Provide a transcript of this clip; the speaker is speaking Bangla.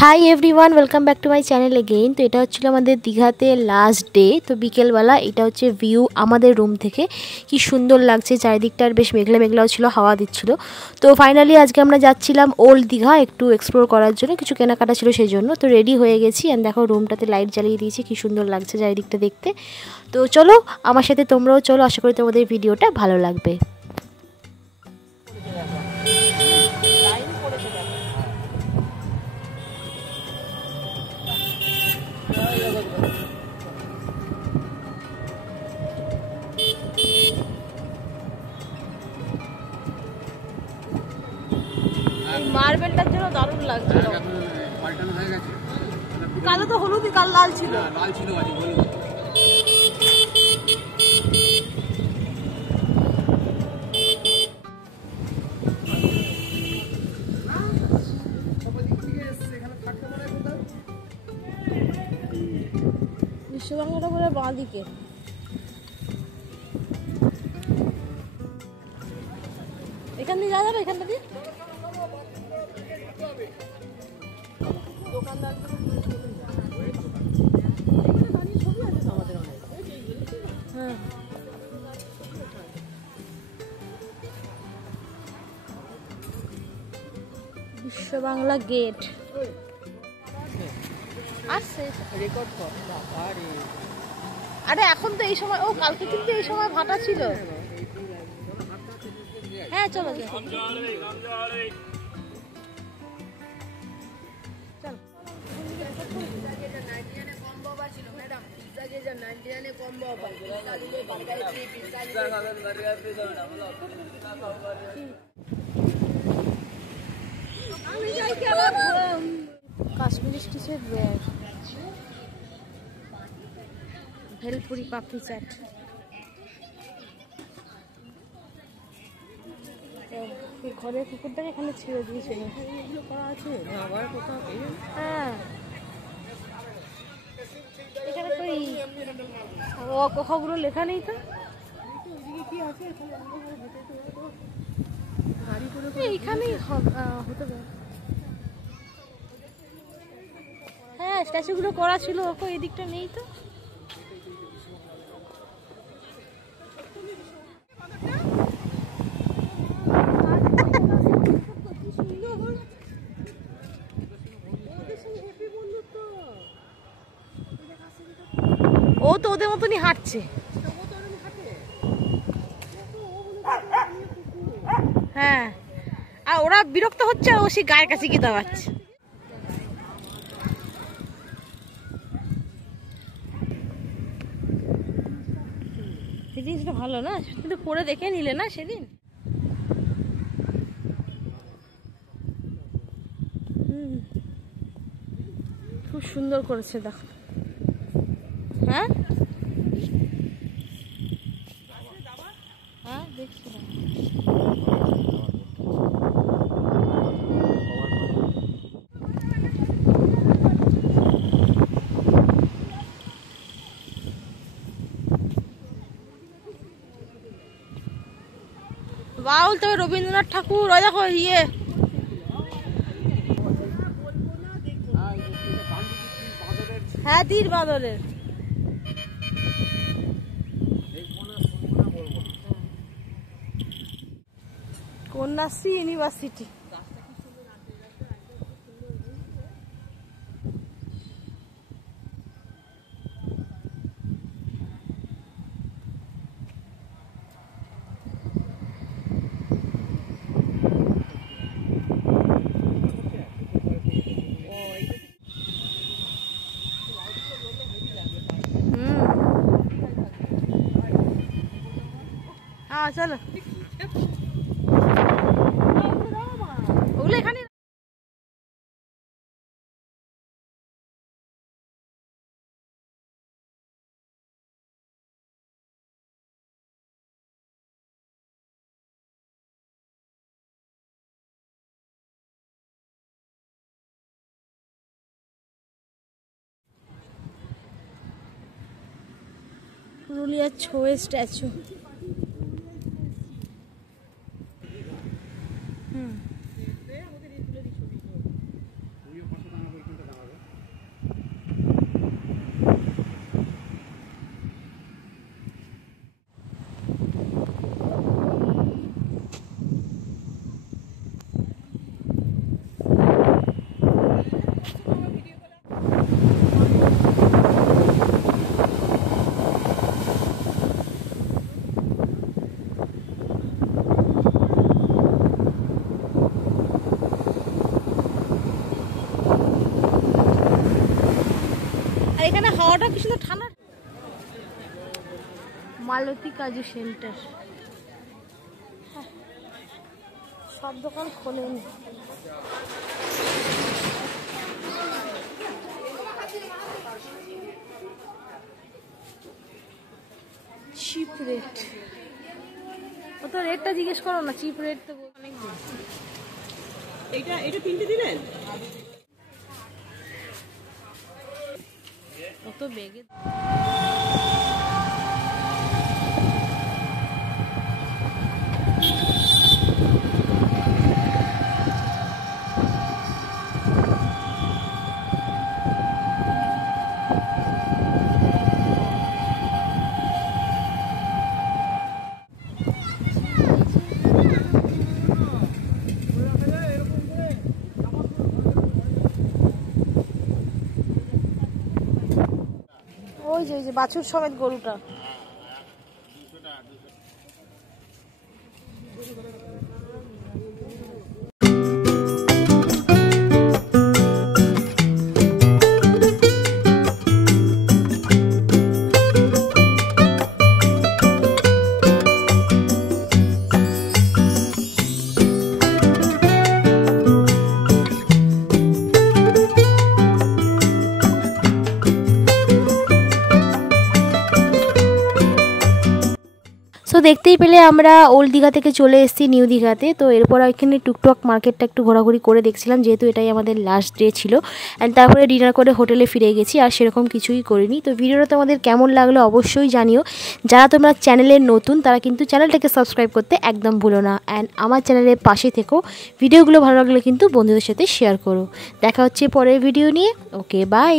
Hi everyone, welcome back to my channel again. তো এটা হচ্ছিল আমাদের দীঘাতে লাস্ট ডে। তো বিকেলবেলা এটা হচ্ছে ভিউ আমাদের রুম থেকে। কি সুন্দর লাগছে, চারিদিকটার বেশ মেঘলা মেঘলাও ছিল, হাওয়া দিচ্ছিল। তো ফাইনালি আজকে আমরা যাচ্ছিলাম ওল্ড দীঘা একটু এক্সপ্লোর করার জন্য, কিছু কেনাকাটা ছিল সেই জন্য। তো রেডি হয়ে গেছি, অ্যান্ড দেখো রুমটাতে লাইট জ্বালিয়ে দিয়েছি, কি সুন্দর লাগছে চারিদিকটা দেখতে। তো চলো আমার সাথে তোমরাও চলো, আশা করি তোমাদের ভিডিওটা ভালো লাগবে। মার্বেলটার জন্য দারুণ লাগছে। কালো তো হলুদ, কাল লাল ছিল। বিশ্ববাংলাটা বলে বাঁ দিকে। এখান দিয়ে যাওয়া যাবে? এখানটা দিয়ে হ্যাঁ, বিশ্ব বাংলা গেট আসছে। আরে এখন তো এই সময়, ও কালকে কিন্তু এই সময় ভাটা ছিল। হ্যাঁ চলো কাশ্মীরি স্টিচের ব্যাগ, ভেলপুরি পাপড়ি চাট। ঘরে কুকুরটাকে এখানে ছেড়ে দিয়েছিল। হ্যাঁ, এখানে তো কথাগুলো লেখা নেই তো। এইখানেই হতে পারে। হ্যাঁ, স্ট্যাচুগুলো করা ছিল, এই দিকটা নেই তো। ও তো ওদের মতনই হাঁটছে। হ্যাঁ, আর ওরা বিরক্ত হচ্ছে, ও সেই গায়ের কাছে গিয়ে দাঁড়াচ্ছে। এই জিনিসটা ভালো না, কিন্তু পরে দেখে নিলে না সেদিন। খুব সুন্দর করেছে দেখো। হ্যাঁ হ্যাঁ, দেখছি বাউল। তবে রবীন্দ্রনাথ ঠাকুর, ওই দেখো ইয়ে, হ্যাঁ দীর বাদলের কন্যাশ্রী ইউনিভার্সিটি। হ্যাঁ চলো, ওগুলো এখানে। পুরুলিয়ার ছোঁয়ে স্ট্যাচু। এখানে হাওয়াটা কি সুন্দর ঠান্ডা। মালতী কাজু সেন্টার, সব দোকান খোলেনি। চিপ রেট, অত রেটটা জিজ্ঞেস করো না, চিপ রেট তো অনেক। এটা 3টে দিলেন অত বেগে। ওই যে বাছুর সমেত গরুটা। সো দেখতেই পেলে আমরা ওল্ড দীঘা থেকে চলে এসেছি নিউ দীঘাতে। তো এরপর এখানে টুকটাক মার্কেটটা একটু ঘোরাঘুরি করে দেখছিলাম, যেহেতু এটাই আমাদের লাস্ট ডে ছিল। অ্যান্ড তারপরে ডিনার করে হোটেলে ফিরে গেছি, আর সেরকম কিছুই করিনি। তো ভিডিওটা তোমাদের কেমন লাগলো অবশ্যই জানিও। যারা তোমরা চ্যানেলের নতুন তারা কিন্তু চ্যানেলটাকে সাবস্ক্রাইব করতে একদম ভুলো না। অ্যান্ড আমার চ্যানেলের পাশে থেকো, ভিডিওগুলো ভালো লাগলে কিন্তু বন্ধুদের সাথে শেয়ার করো। দেখা হচ্ছে পরের ভিডিও নিয়ে। ওকে, বাই।